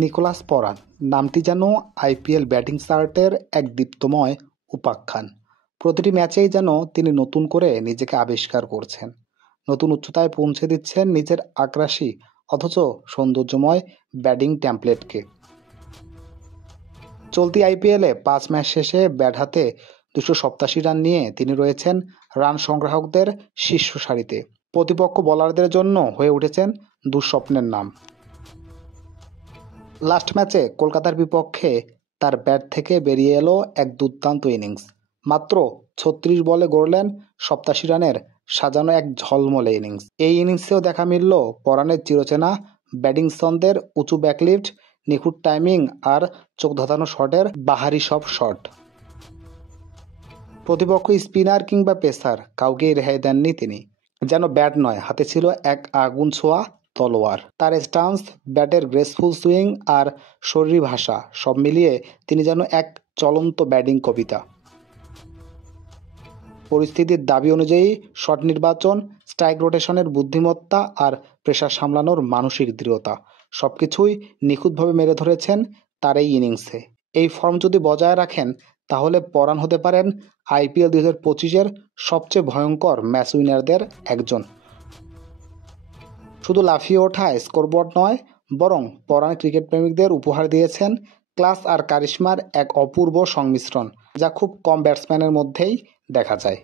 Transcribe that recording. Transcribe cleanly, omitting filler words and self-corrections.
Nicolas পরান নামটি যেন IPL batting চার্টের এক দীপ্তময় উপাখ্যান। প্রতিটি ম্যাচেই যেন তিনি নতুন করে নিজেকে আবিষ্কার করছেন, নতুন উচ্চতায় পৌঁছে দিচ্ছেন নিজের আগ্রাসী অথচ সৌন্দর্যময় ব্যাটিং টেমপ্লেটকে। চলতি আইপিএলে 5 ম্যাচ শেষে ব্যাট হাতে 287 রান নিয়ে তিনি রয়েছেন রান সংগ্রাহকদের শীর্ষ সারিতে। প্রতিপক্ষ বোলারদের জন্য হয়ে উঠেছেন দুঃস্বপ্নের নাম। লাস্ট ম্যাচে কলকাতার বিপক্ষে তার ব্যাট থেকে বেরিয়ে এলো এক দুর্দান্ত ইনিংস। মাত্র 36 বলে গড়লেন 87 রানের সাজানো এক ঝলমলে ইনিংস। এই ইনিংসেও দেখা মিলল পরানের চিরচেনা ব্যাটিং ছন্দের উঁচু ব্যাকলিফট, নিখুঁত টাইমিং আর চোখ ধাঁধানো শটের বাহারি সব শট। প্রতিপক্ষ স্পিনার কিংবা পেসার কাউকেই রেহাই দেননি তিনি। যেন ব্যাট নয়, হাতে ছিল এক আগুন ছোঁয়া তলোয়ার। তার স্টান্স, ব্যাটের গ্রেসফুল সুইং আর শরীরী ভাষা সব মিলিয়ে তিনি যেন এক চলন্ত ব্যাটিং কবিতা। পরিস্থিতির দাবি অনুযায়ী শট নির্বাচন, স্ট্রাইক রোটেশনের বুদ্ধিমত্তা আর প্রেসার সামলানোর মানসিক দৃঢ়তা সবকিছুই নিখুঁতভাবে মেরে ধরেছেন তার এই ইনিংসে। এই ফর্ম যদি বজায় রাখেন তাহলে পরান হতে পারেন আইপিএল 2025-এর সবচেয়ে ভয়ঙ্কর ম্যাচ উইনারদের একজন। শুধু লাফিয়ে ওঠা স্কোরবোর্ড নয়, বরং পরান ক্রিকেট প্রেমিকদের উপহার দিয়েছেন ক্লাস আর কারিশমার এক অপূর্ব সংমিশ্রণ, যা খুব কম ব্যাটসম্যানের মধ্যেই দেখা যায়।